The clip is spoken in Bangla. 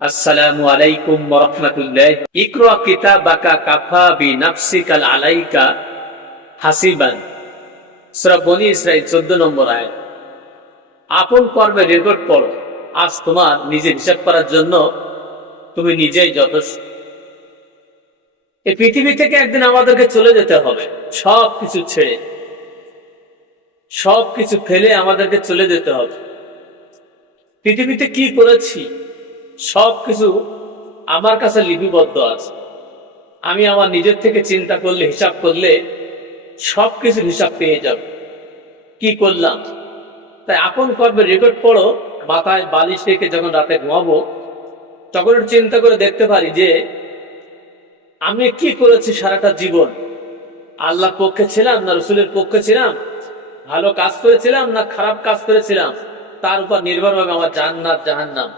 আসসালামু আলাইকুম ওয়া রাহমাতুল্লাহ। ইকরা কিতাবাকা কাফা বিনাফসিকা আলাইকা হাসিবান। সূরা বনী ইসরাঈল 14 নম্বর আয়াত। আপন কর্মে রেকর্ড পড়ো, আজ তোমার নিজে হিসাব করার জন্য তুমি নিজেই যথেষ্ট। এই পৃথিবী থেকে একদিন আমাদেরকে চলে যেতে হবে, সবকিছু ছেড়ে, সবকিছু ফেলে আমাদেরকে চলে যেতে হবে। পৃথিবীতে কি করেছি সবকিছু আমার কাছে লিপিবদ্ধ আছে। আমি আমার নিজের থেকে চিন্তা করলে, হিসাব করলে সবকিছু হিসাব পেয়ে যাব কি করলাম। তাই আপন কর্মের রেকর্ড পড়ো, মাথায় বালিশ রেখে যখন রাতে ঘুমাবো তখন চিন্তা করে দেখতে পারি যে আমি কি করেছি সারাটা জীবন। আল্লাহর পক্ষে ছিলাম না রসুলের পক্ষে ছিলাম, ভালো কাজ করেছিলাম না খারাপ কাজ করেছিলাম, তার উপর নির্ভর হবে আমার জান্নাত জাহান্নাম।